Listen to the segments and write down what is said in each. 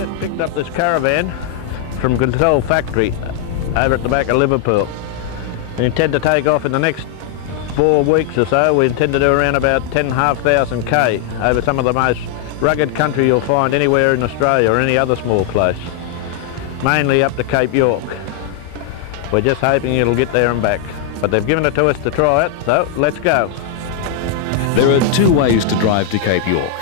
Just picked up this caravan from Control Factory over at the back of Liverpool. We intend to take off in the next 4 weeks or so. We intend to do around about 10,500 k over some of the most rugged country you'll find anywhere in Australia or any other small place. Mainly up to Cape York. We're just hoping it'll get there and back. But they've given it to us to try it, so let's go. There are 2 ways to drive to Cape York.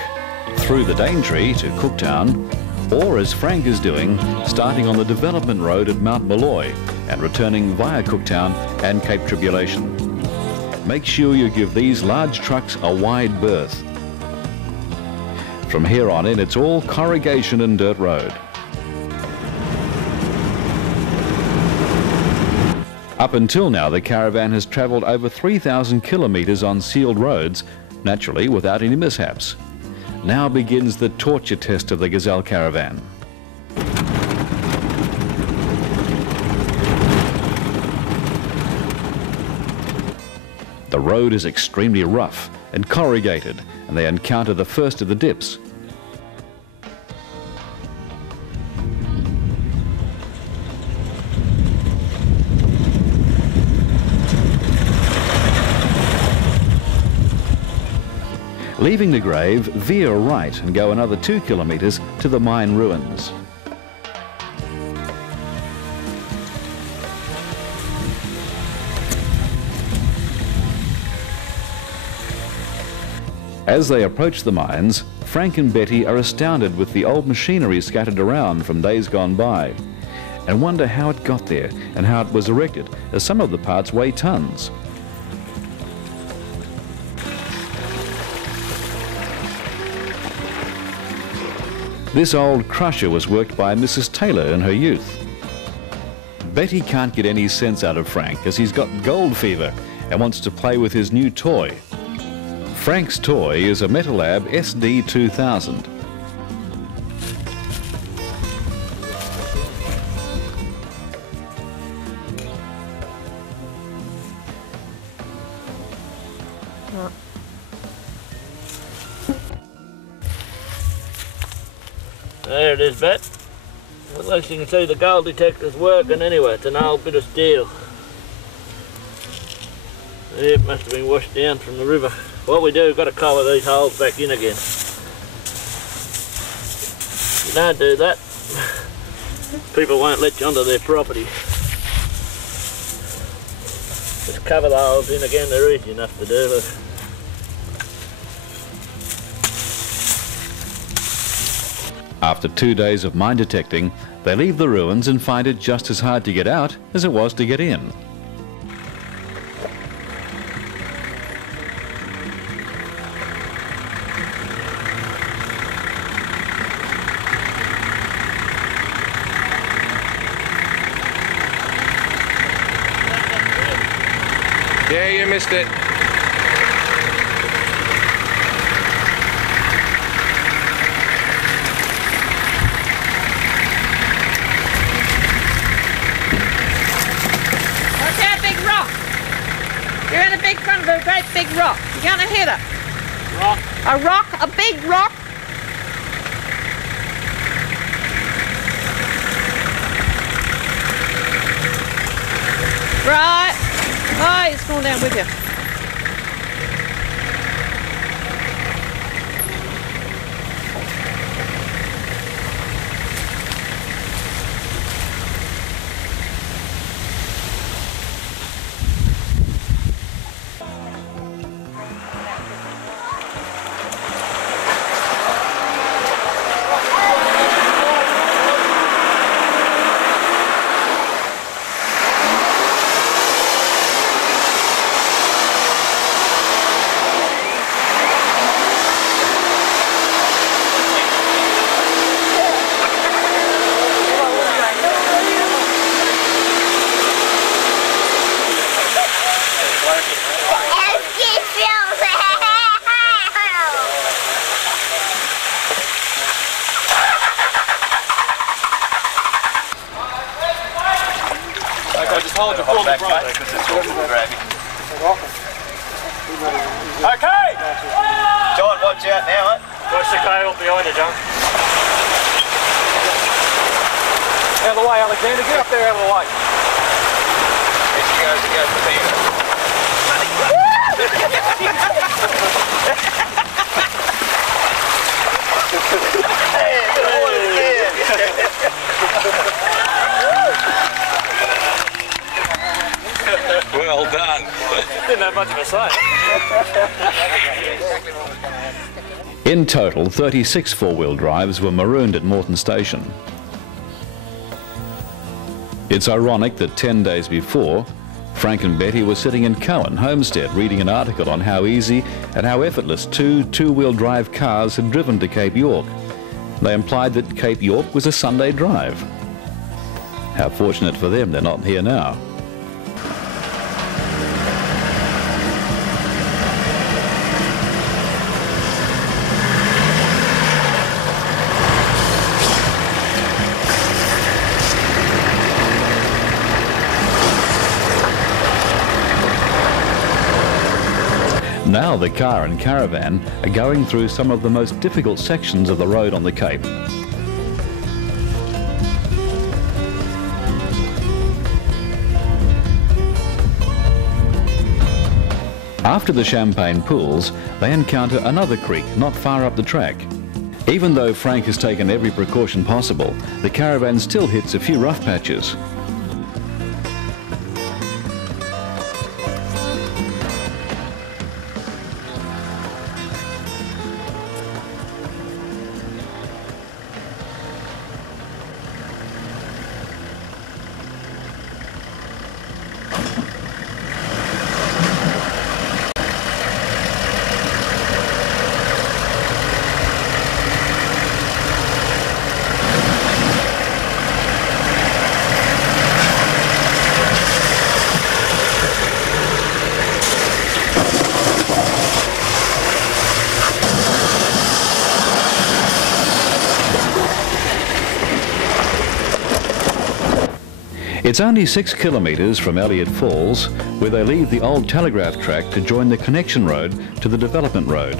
Through the Daintree to Cooktown, or as Frank is doing, starting on the development road at Mount Molloy and returning via Cooktown and Cape Tribulation. Make sure you give these large trucks a wide berth. From here on in, it's all corrugation and dirt road. Up until now, the caravan has travelled over 3,000 kilometres on sealed roads, naturally without any mishaps. Now begins the torture test of the Gazelle caravan. The road is extremely rough and corrugated, and they encounter the first of the dips. Leaving the grave, veer right and go another 2 kilometres to the mine ruins. As they approach the mines, Frank and Betty are astounded with the old machinery scattered around from days gone by, and wonder how it got there and how it was erected, as some of the parts weigh tons. This old crusher was worked by Mrs. Taylor in her youth. Betty can't get any sense out of Frank as he's got gold fever and wants to play with his new toy. Frank's toy is a Metalab SD 2000. There it is, Bet. At least you can see the gold detector's working anyway. It's an old bit of steel. It must have been washed down from the river. What we do, we've got to collar these holes back in again. If you don't do that, people won't let you onto their property. Just cover the holes in again, they're easy enough to do. After 2 days of mine detecting, they leave the ruins and find it just as hard to get out as it was to get in. Yeah, you missed it. You're in the big front of a great big rock. You're gonna hit it. Rock? A rock, a big rock. Right. Oh, it's falling down with you. Hold your full back, mate, because it's all draggy. Okay! John, watch out now, mate. Watch the cable behind you, John. way, Alexander. Get up there out of the way. There she goes, he goes to me. Well done. Didn't have much of a say. In total, 36 four-wheel drives were marooned at Moreton Station. It's ironic that 10 days before, Frank and Betty were sitting in Cowan Homestead reading an article on how easy and how effortless two-wheel drive cars had driven to Cape York. They implied that Cape York was a Sunday drive. How fortunate for them they're not here now. Now the car and caravan are going through some of the most difficult sections of the road on the Cape. After the Champagne Pools, they encounter another creek not far up the track. Even though Frank has taken every precaution possible, the caravan still hits a few rough patches. It's only 6 kilometres from Elliot Falls, where they leave the old Telegraph Track to join the connection road to the development road.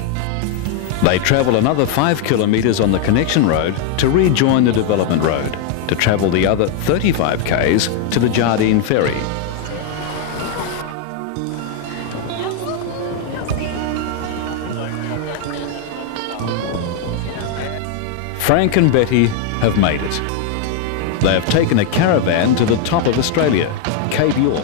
They travel another 5 kilometres on the connection road to rejoin the development road, to travel the other 35 k's to the Jardine Ferry. Frank and Betty have made it. They have taken a caravan to the top of Australia, Cape York.